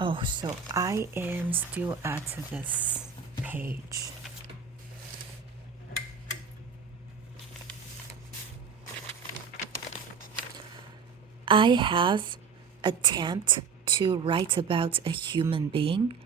Oh, so I am still at this page. I have attempted to write about a human being,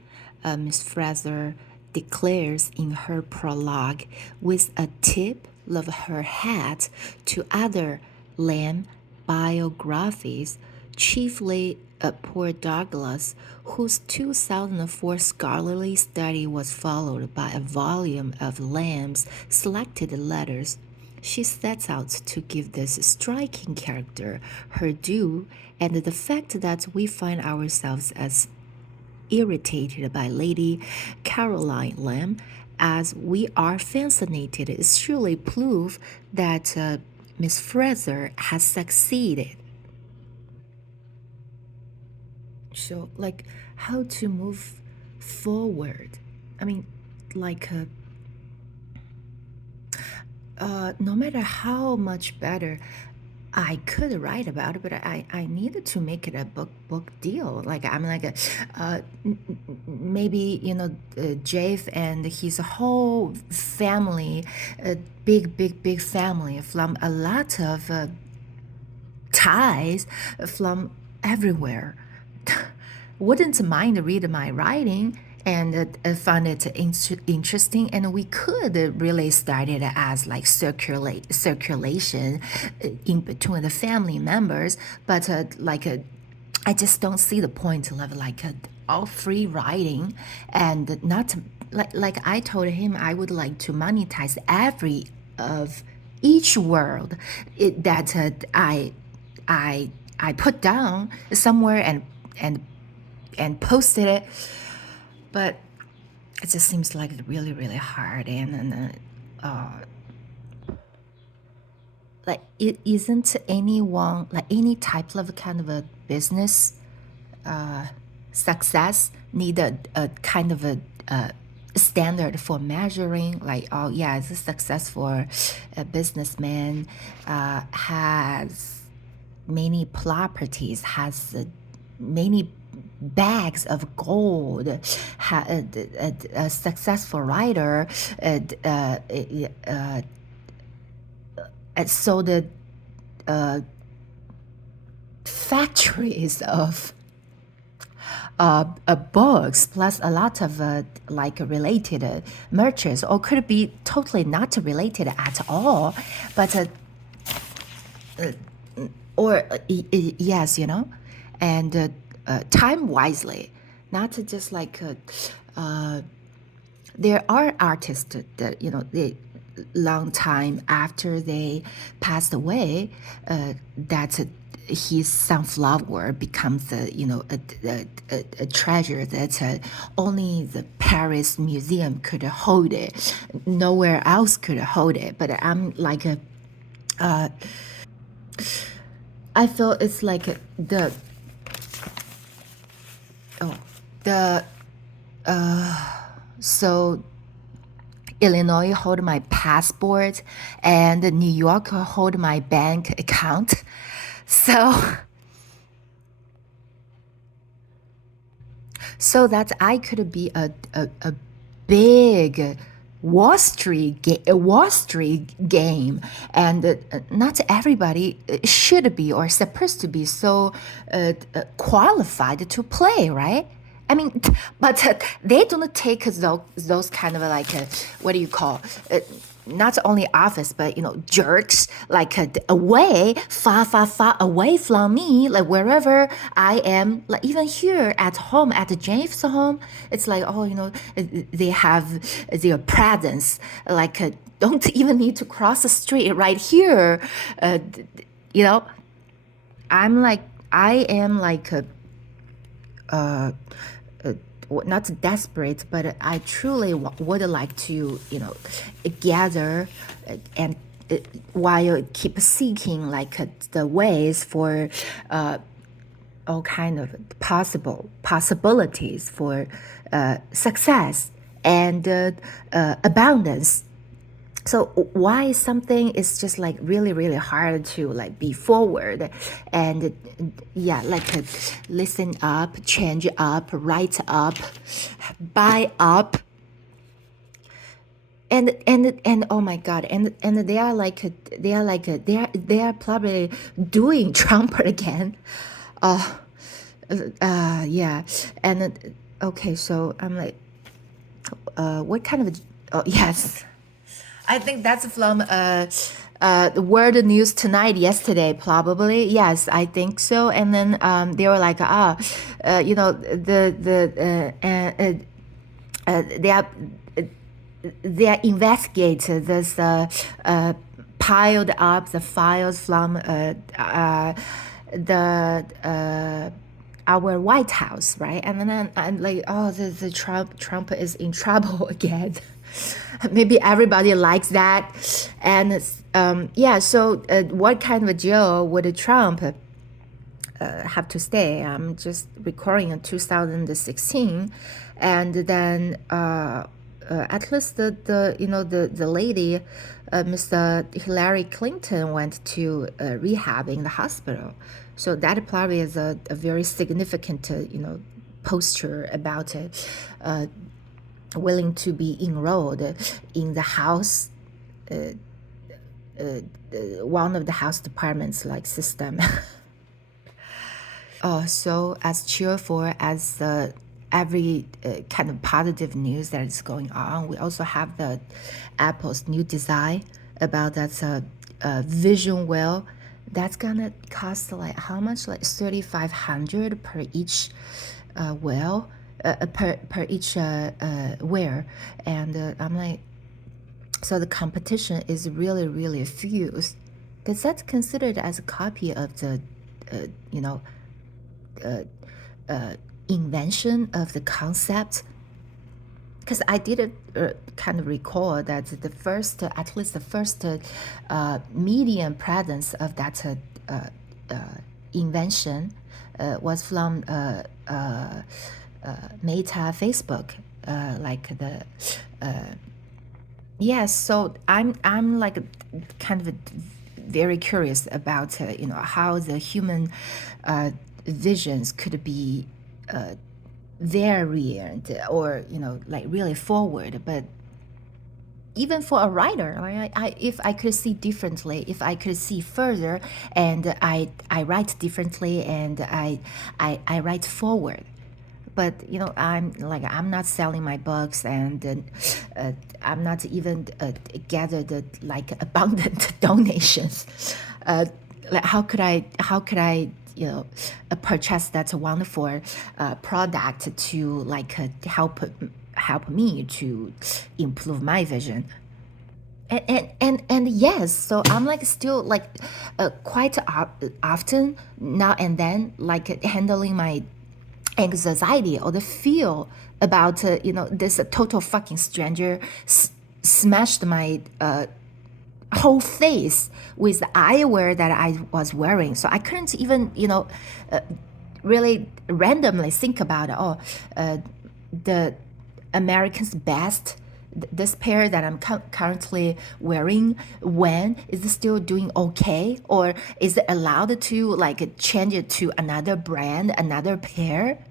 Miss Fraser declares in her prologue, with a tip of her hat to other Lamb biographies, chiefly poor Douglas, whose 2004 scholarly study was followed by a volume of Lamb's selected letters. She sets out to give this striking character her due, and the fact that we find ourselves as irritated by Lady Caroline Lamb as we are fascinated is surely proof that Miss Fraser has succeeded. So, like, how to move forward? I mean, like, no matter how much better I could write about it, but I needed to make it a book deal. Like I'm like a, maybe Jafe and his whole family, a big family from a lot of ties from everywhere. Wouldn't mind read my writing and found it interesting, and we could really start it as like circulation in between the family members, but I just don't see the point of like all free writing and not like I told him I would like to monetize every of each word that I I put down somewhere and and posted it, but it just seems like really hard and like it isn't anyone like any type of kind of a business success need a kind of a standard for measuring like oh yeah it's a success for a businessman has many properties, has many bags of gold, a successful writer, so the factories of books plus a lot of like related merchants, or could be totally not related at all, but or yes, and time wisely, not just like there are artists that they long time after they passed away, that his sunflower becomes a treasure that only the Paris museum could hold it, nowhere else could hold it. But I'm like a I feel it's like the oh the so Illinois hold my passport and New York hold my bank account. So so that I could be a big Wall Street game, and not everybody should be or supposed to be so qualified to play, right? I mean, but they don't take those kind of like what do you call not only office but jerks like away far away from me, like wherever I am, like even here at home at James home, it's like oh they have their presence like don't even need to cross the street right here, uh, you know I'm like I am like not desperate, but I truly would like to, gather and while keep seeking like the ways for all kind of possibilities for success and abundance. So why something is just like really really hard to like be forward, and yeah, like listen up, change up, write up, buy up, and oh my god, and they are probably doing Trump again. Yeah, and okay, so I'm like, what kind of oh yes, I think that's from the World News Tonight yesterday, probably. Yes, I think so. And then they were like, you know, they are investigate this piled up the files from the our White House, right? And then I'm like, oh, the Trump is in trouble again. Maybe everybody likes that, and yeah. So, what kind of a jail would Trump have to stay? I'm just recording in 2016, and then at least the you know the lady, Mr. Hillary Clinton went to rehab in the hospital, so that probably is a very significant you know posture about it, willing to be enrolled in the house, one of the house departments like system. So as cheerful as every kind of positive news that is going on, we also have the Apple's new design about that vision well. That's gonna cost like how much? Like 3,500 per each well, per each wear, and I'm like, so the competition is really really fierce. Because that's considered as a copy of the, you know, invention of the concept, because I did kind of recall that the first, at least the first medium presence of that invention was from Meta Facebook, like the yes. So I'm like kind of very curious about you know how the human visions could be variant or you know like really forward, but even for a writer, right? If I could see differently, if I could see further, and I write differently, and I write forward. But you know, I'm not selling my books, and I'm not even gathered like abundant donations. Like how could I you know purchase that wonderful product to like help me to improve my vision. And yes, so I'm like still like quite often now and then like handling my anxiety or the feel about you know this total fucking stranger smashed my whole face with the eyewear that I was wearing. So I couldn't even, you know, really randomly think about, oh, the American's best, this pair that I'm currently wearing, when is it still doing okay? Or is it allowed to like change it to another brand, another pair?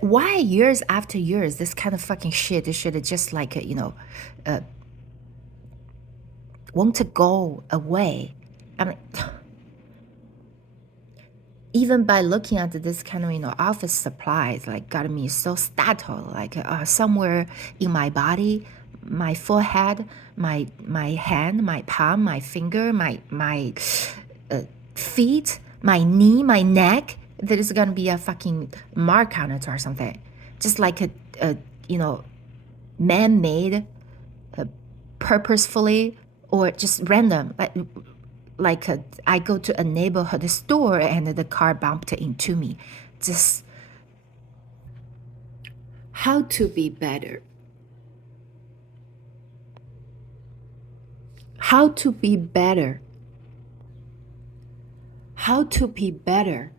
Why years after years this kind of fucking shit should just like you know want to go away? I mean, even by looking at this kind of you know office supplies, like got me so startled. Like somewhere in my body, my forehead, my hand, my palm, my finger, my feet, my knee, my neck. There is gonna be a fucking mark on it or something, just like a you know man-made, purposefully or just random. Like I go to a neighborhood store and the car bumped into me. Just how to be better. How to be better. How to be better.